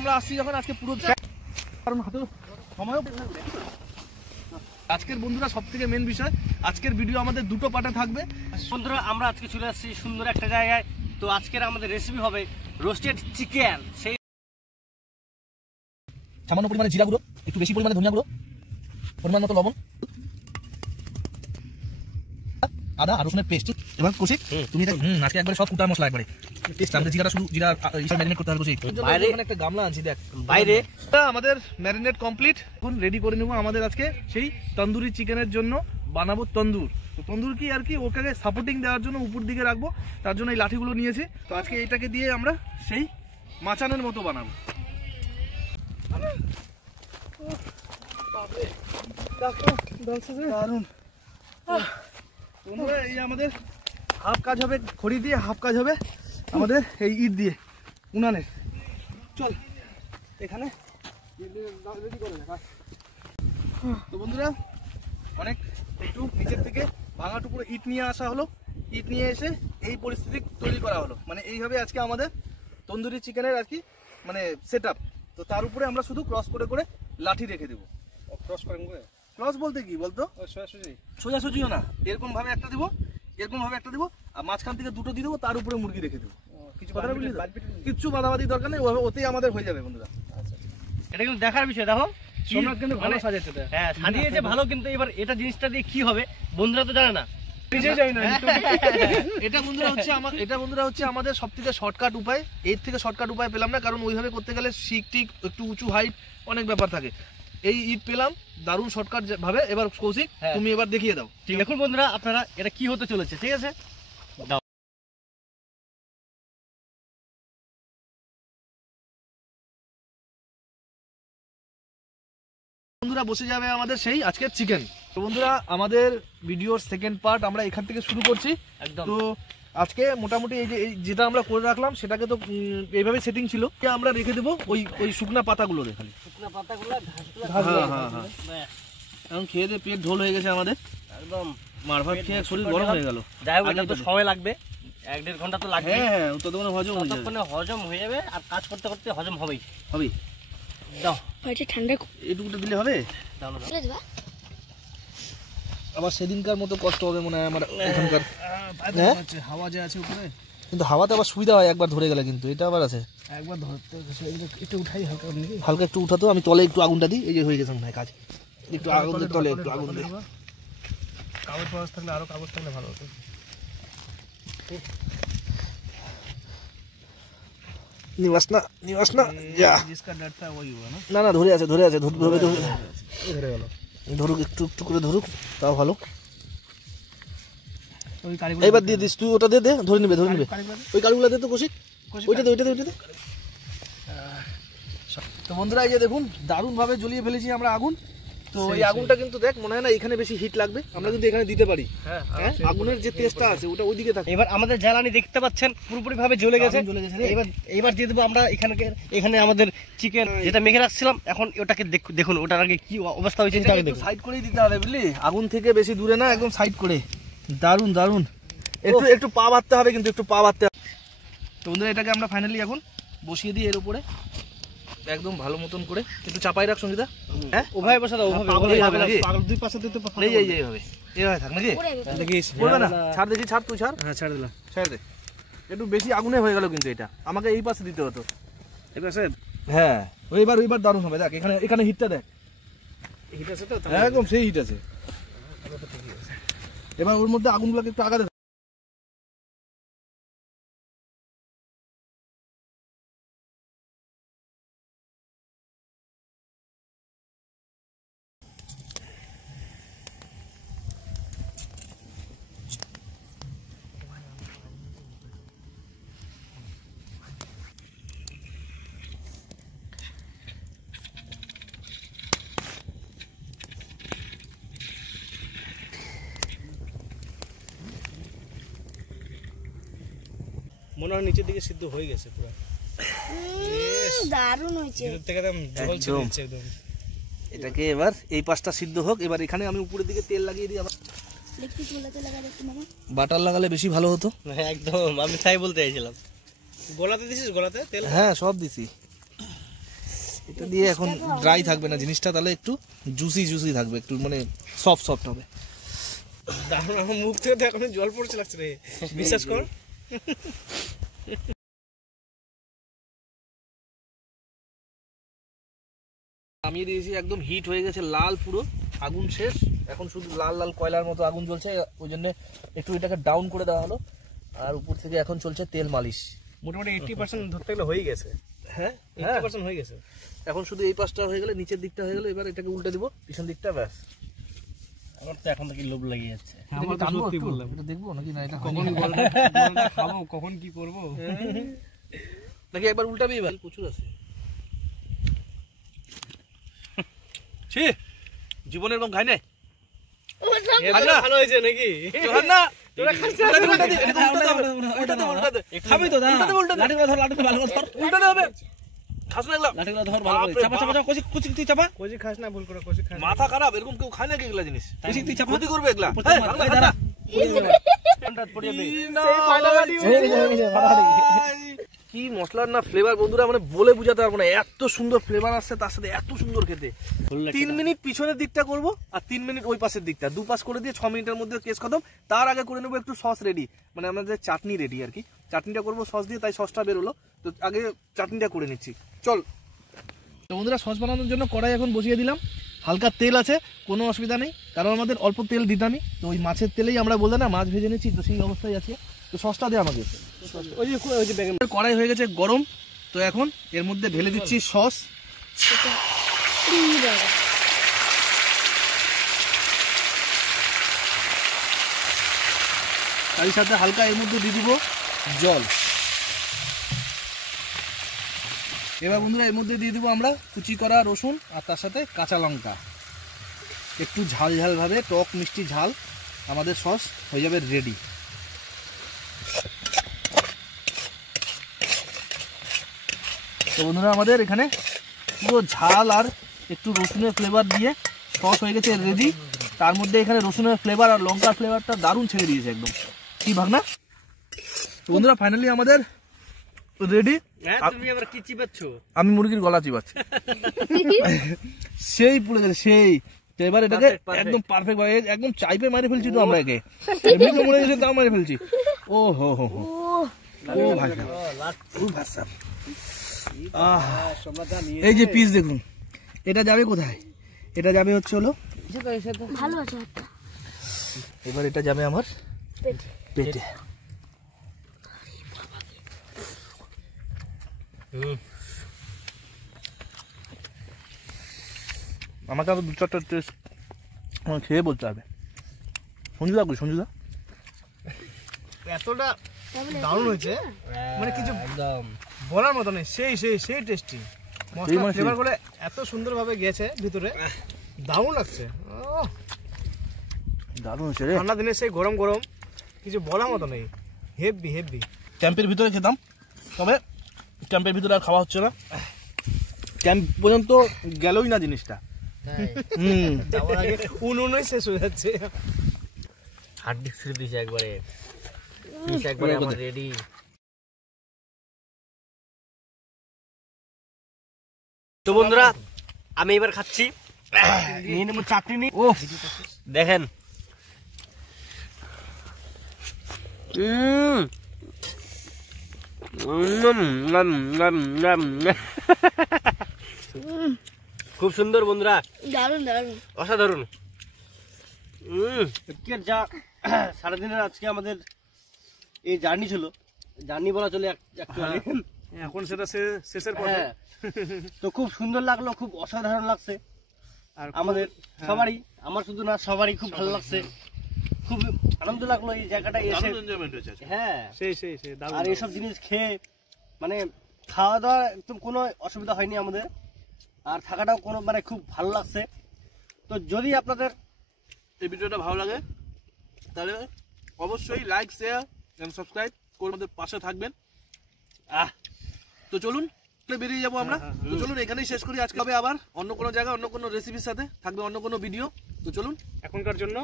আমরা আসছি যখন আজকে পুরো কারণ হাতে সময়ও আজকের বন্ধুরা সবথেকে মেন বিষয় আজকের ভিডিও আমাদের দুটো পার্টে থাকবে। বন্ধুরা আমরা আজকে চলে আসছি সুন্দর একটা জায়গায়। তো আজকের আমাদের রেসিপি হবে রোস্টেড চিকেন। সেই সামান্য পরিমাণে জিরা গুঁড়ো, একটু বেশি পরিমাণে ধনিয়া গুঁড়ো, পরিমাণ মতো লবণ, আদা আর রসুনের পেস্ট। এবার কষি তুমি এটা আজকে একবারে সব কুটার মশলা একবারে পেস্ট। আমাদের জিরাটা শুধু জিরা ম্যারিনেট করতে হবে। কষি বাইরে একটা গামলা আনছি দেখ বাইরে। আমাদের ম্যারিনেট কমপ্লিট। এখন রেডি করে নেবো আমাদের আজকে সেই তন্দুরি চিকেনের জন্য বানাবো তন্দুর। তো তন্দুর কি আর কি ওকে সাপোর্টিং দেওয়ার জন্য উপর দিকে রাখবো, তার জন্য এই লাঠিগুলো নিয়েছি। তো আজকে এইটাকে দিয়ে আমরা সেই মাচানের মতো বানাবো। দারুন। এই আমাদের হাফ কাজ হবে খড়ি দিয়ে, হাফ কাজ হবে আমাদের এই ইট দিয়ে উনানের। চল এখানে তো বন্ধুরা অনেক একটু নিচের থেকে ভাঙা টুকরো ইট নিয়ে আসা হলো। ইট নিয়ে এসে এই পরিস্থিতি তৈরি করা হলো, মানে এইভাবে আজকে আমাদের তন্দুরি চিকেনের আর কি মানে সেট আপ। তো তার উপরে আমরা শুধু ক্রস করে করে লাঠি রেখে দেবো। ক্রস করেন, ক্রস বলতে কি বলতো সোজাসুজিও না, এরকম ভাবে একটা দেবো, এরকম ভাবে একটা দেবো, আর মাঝখান থেকে দুটো দিয়ে দেবো, তার উপরে মুরগি রেখে দেবো। কিচ্ছু বাদাবাদি দরকার নেই, ওতেই আমাদের হয়ে যাবে বন্ধুরা। এটা কিন্তু দেখার বিষয়। দেখো সম্রাট কিন্তু ভালো সাজাচ্ছে। হ্যাঁ সাজিয়েছে ভালো, কিন্তু এবার এটা জিনিসটা দিয়ে কি হবে বন্ধুরা তো জানে না। এটা বন্ধুরা হচ্ছে আমাদের সবথেকে শর্টকাট উপায়। এর থেকে শর্টকাট উপায় পেলাম না, কারণ ওইভাবে করতে গেলে শিক টিক একটু উঁচু হাইট অনেক ব্যাপার থাকে। এই ইট পেলাম দারুণ শর্টকাট ভাবে। এবার কৌশিক তুমি এবার দেখিয়ে দাও। ঠিক দেখুন বন্ধুরা আপনারা এটা কি হতে চলেছে। ঠিক আছে বন্ধুরা, বসে যাবে আমাদের সেই আজকের চিকেন। তো বন্ধুরা আমাদের ভিডিওর সেকেন্ড পার্ট আমরা এখান থেকে শুরু করছি। তো আজকে মোটামুটি এই যে যেটা আমরা করে রাখলাম সেটাকে তো এইভাবে সেটিং ছিল, আমরা রেখে দেবো ওই শুকনা পাতাগুলো দেখালি শুকনা পাতাগুলো এখন খেয়ে দিয়ে পেট ঢোল হয়ে গেছে আমাদের একদম। মার ভাত খেয়ে শরীর গরম হয়ে গেল। যাই হোক তো সময় লাগবে, 1-1.5 ঘন্টা তো লাগবে। হ্যাঁ ততক্ষণে হজম হয়ে যাবে, আর কাজ করতে করতে হজম হবেই। দাও ঠান্ডা এটুকুটা দিলে হবে। আবার সেদিনকার মতো কষ্ট হবে মনে হয় আমার এখানকার। হাওয়া যে আছে উপরে, কিন্তু হাওয়াতে আবার সুবিধা হয় একবার ধরে গেলে, কিন্তু এটা আবার আছে একবার ধরতে একটু উঠাই হালকা একটু উঠাতো। আমি তলে একটু আগুনটা দিই, এই যে হয়ে গেছে মনে হয় কাজ। একটু আগুন তলে একটু আগুন দিই। কাগজ ফাগজ থাকলে আরো কাগজ থাকলে ভালো হতো। নিবাস না যা না না ধরে আছে ধরুক একটু একটু করে ধরুক, তাও ভালো। এবার দিয়ে দিস তুই, ওটা দে ধরে নেবে ওই কালিগুলো দে তো কৌশিক, ওইটা দে। তো বন্ধুরা এই যে দেখুন দারুণ ভাবে জ্বলিয়ে ফেলেছি আমরা আগুন। তো এই আগুনটা কিন্তু দেখ মনে হয় না এখানে বেশি হিট লাগবে, আমরা কিন্তু এখানে দিতে পারি। হ্যাঁ আগুনের যে তেজটা আছে ওটা ওইদিকে থাকে। এবার আমাদের জ্বালানি দেখতে পাচ্ছেন পুরোপুরি ভাবে জ্বলে গেছে। এবার দিয়ে দেবো আমরা এখানে আমাদের চিকেন যেটা মেখে রাখছিলাম। এখন ওটাকে দেখুন ওটার আগে কি অবস্থা হয়েছে, সাইড করেই দিতে হবে বুঝলি, আগুন থেকে বেশি দূরে না, একদম সাইড করে। দারুন একটু পা বাঁধতে হবে, কিন্তু একটু পা বাঁধতে হবে। তো বন্ধুরা এটাকে আমরা ফাইনালি এখন বসিয়ে দিই এর উপরে একদম ভালো মতন করে। একটু চাপাই রাখ সঙ্গীতা। হ্যাঁ ওভাবে বসা দাও, দুই পাশে দিতে এইভাবে থাক নাকি বলবে না। ছাড় দেখি, ছাড় তুই ছাড়। হ্যাঁ ছেড়ে দিলাম, ছেড়ে দে। একটু বেশি আগুনে হয়ে গেল, কিন্তু এটা আমাকে এই পাশে দিতে হতো। এই পাশে হ্যাঁ ওইবার দারুণ হবে। দেখ এখানে হিটটা দেখ, হিট আছে তো একদম সেই হিট আছে। এবার ওর মধ্যে আগুনগুলোকে একটু আগাতে মনে হয় নিচের দিকে সিদ্ধ হয়ে গেছে পুরো। দারুণ হয়েছে, এটাকে এবার এই পাশটা সিদ্ধ হোক। এবার এখানে আমি উপরের দিকে তেল লাগিয়ে দিই। আবার বাটার লাগালে বেশি ভালো হতো। একদম আমি তাই বলতে চাইছিলাম। গলাতে দিছিস? গলাতে তেল? হ্যাঁ সব দিছি। এটা দিয়ে এখন ড্রাই থাকবে না জিনিসটা, তাহলে একটু জুসি জুসি থাকবে, একটু মানে সফট সফট হবে। দারুণ, আমার মুখ থেকে তো এখন জল পড়ছে লাগছে রে, বিশ্বাস কর। নামিয়ে দিয়েছি, একদম হিট হয়ে গেছে, লাল পুরো, আগুন শেষ, এখন শুধু লাল লাল কয়লার মতো আগুন জ্বলছে, ওই জন্য একটু এটাকে ডাউন করে দেওয়া হলো। আর উপর থেকে এখন চলছে তেল মালিশ। মোটামুটি 80% ধরতে গেলে হয়ে গেছে। হ্যাঁ 80% হয়ে গেছে। এখন শুধু এই পাশটা হয়ে গেলে, নিচের দিকটা হয়ে গেলে, এবার এটাকে উল্টে দিব, পিছন দিকটা, ব্যাস। আমার তো এখন থেকে লোভ লেগে যাচ্ছে। আমার তো সত্যি বললাম, এটা দেখবো নাকি না, এটা কখন গোলটা খাবো, কখন কি করব নাকি একবার উল্টাবি, এবার প্রচুর আছে। ছি, জীবনের রং খাই নাই। ভালো হয়েছে নাকি? তোরা খাচ্ছিস, খাবি তো, লাঠিগুলো ধর, লাঠিগুলো ভালো করে ধর, উল্টাতে হবে। খাস না এগুলা, লাঠিগুলো ধর ভালো করে, চাপা চাপা, কচি কচি তুই চাপা, কচি খাস না, ভুল করে কচি খাস। মাথা খারাপ, এরকম কেউ খায় নাকি এগুলা জিনিস? কচি তুই চাপা, ক্ষতি করবে এগুলা। কি মশলার না ফ্লেভার বন্ধুরা, মানে বলে বুঝাতে পারবো না, এত সুন্দর ফ্লেভার আসছে, তার সাথে এত সুন্দর খেতে। 3 মিনিট পিছনের দিকটা করব আর 3 মিনিট ওই পাশের দিকটা, দুপাশ করে দিয়ে 6 মিনিটের মধ্যে কেস খতম। তার আগে করে নেবো একটু সস রেডি, মানে আমাদের চাটনি রেডি আর কি। চাটনিটা করবো সস দিয়ে, তাই সসটা বেরোলো, তো আগে চাটনিটা করে নিচ্ছি। চল তো বন্ধুরা, সস বানানোর জন্য কড়াই এখন বসিয়ে দিলাম, হালকা তেল আছে, কোনো অসুবিধা নেই, কারণ আমাদের অল্প তেল দিতামই, তো ওই মাছের তেলেই আমরা বলতে না মাছ ভেজে নিচ্ছি, তো সেই অবস্থায় আছে। তো সসটা দে আমাকে। ওই যে বেগুন কড়াই হয়ে গেছে গরম, তো এখন এর মধ্যে ঢেলে দিচ্ছি সস। তার সাথে হালকা এর মধ্যে দিয়ে দিব জল। এবার বন্ধুরা এর মধ্যে দিয়ে দিব আমরা কুচি করা রসুন, আর তার সাথে কাঁচা লঙ্কা, একটু ঝাল ঝাল ভাবে, টক মিষ্টি ঝাল, আমাদের সস হয়ে যাবে রেডি। তো বন্ধুরা আমাদের এখানে পুরো ঝাল আর একটু রসুনের ফ্লেভার দিয়ে সস হয়ে গেছে রেডি। তার মধ্যে এখানে রসুনের ফ্লেভার আর লঙ্কার ফ্লেভারটা দারুণ ছেড়ে দিয়েছে একদম, কি ভাগনা। তো বন্ধুরা ফাইনালি আমাদের রেডি। তুমি আবার কি চিবাচ্ছ? আমি মুরগির গলা চিবাচ্ছি, সেই পুড়ে গেছে সেই। তো এবার এটাকে একদম পারফেক্ট ভাবে একদম চাইপে মারি ফেলছি, তো আমরা একে এমনি মরে গেছে তাও মারি ফেলছি। ও হো হো হো, ও ভাষা, ও ভাষা। এই যে পিস দেখুন, এটা যাবে কোথায়? এটা যাবে হচ্ছে হলো ভালো আছে, এবার এটা যাবে আমার পেটে। আমাকে আরো 2-4টা টেস্ট খেয়ে বলতে হবে। সঞ্জুদা কই, সঞ্জুদা? এতটা দারুণ হয়েছে, মানে কিছু একদম বলার মতো নেই, সেই সেই সেই টেস্টি। মশলা ফ্লেভার গুলো এত সুন্দরভাবে গেছে ভিতরে, দারুণ লাগছে। দারুণ হয়েছে রে, ঠান্ডা দিনে সেই গরম গরম, কিছু বলার মতো নেই, হেভি হেভি। ক্যাম্পের ভিতরে খেতাম, তবে ক্যাম্পের ভিতরে আর খাওয়া হচ্ছে না, ক্যাম্প পর্যন্ত গেলই না জিনিসটা। উনুনই শেষ হয়ে যাচ্ছে। হাড্ডি ছিঁড়ে দিয়েছে একবারে, একবারে আমাদের রেডি। তো বন্ধুরা আমি এবার খাচ্ছি, নিয়ে নেবো চাটনি। ও দেখেন, খুব সুন্দর বন্ধুরা, দারুণ দারুণ, অসাধারণ। যা সারাদিনের আজকে আমাদের এই জার্নি ছিল, জার্নি বলা চলে এখন সেটা শেষের পথে। হ্যাঁ, তো খুব সুন্দর লাগলো, খুব অসাধারণ লাগছে। আর আমাদের সবারই, আমার শুধু না সবারই খুব ভালো লাগছে, খুব আনন্দ লাগলো এই জায়গাটা এসে। হ্যাঁ সেই সেই সেই, আর এইসব জিনিস খেয়ে মানে খাওয়া দাওয়া একদম কোনো অসুবিধা হয়নি আমাদের, আর থাকাটাও কোনো মানে খুব ভালো লাগছে। তো যদি আপনাদের এই ভিডিওটা ভালো লাগে তাহলে অবশ্যই লাইক, শেয়ার এন্ড সাবস্ক্রাইব করে আমাদের পাশে থাকবেন। তো চলুন বেরিয়ে যাবো আমরা। তো চলুন এখানেই শেষ করি আজকে, হবে আবার অন্য কোনো জায়গায় অন্য কোনো রেসিপির সাথে থাকবে অন্য কোনো ভিডিও। তো চলুন এখনকার জন্য।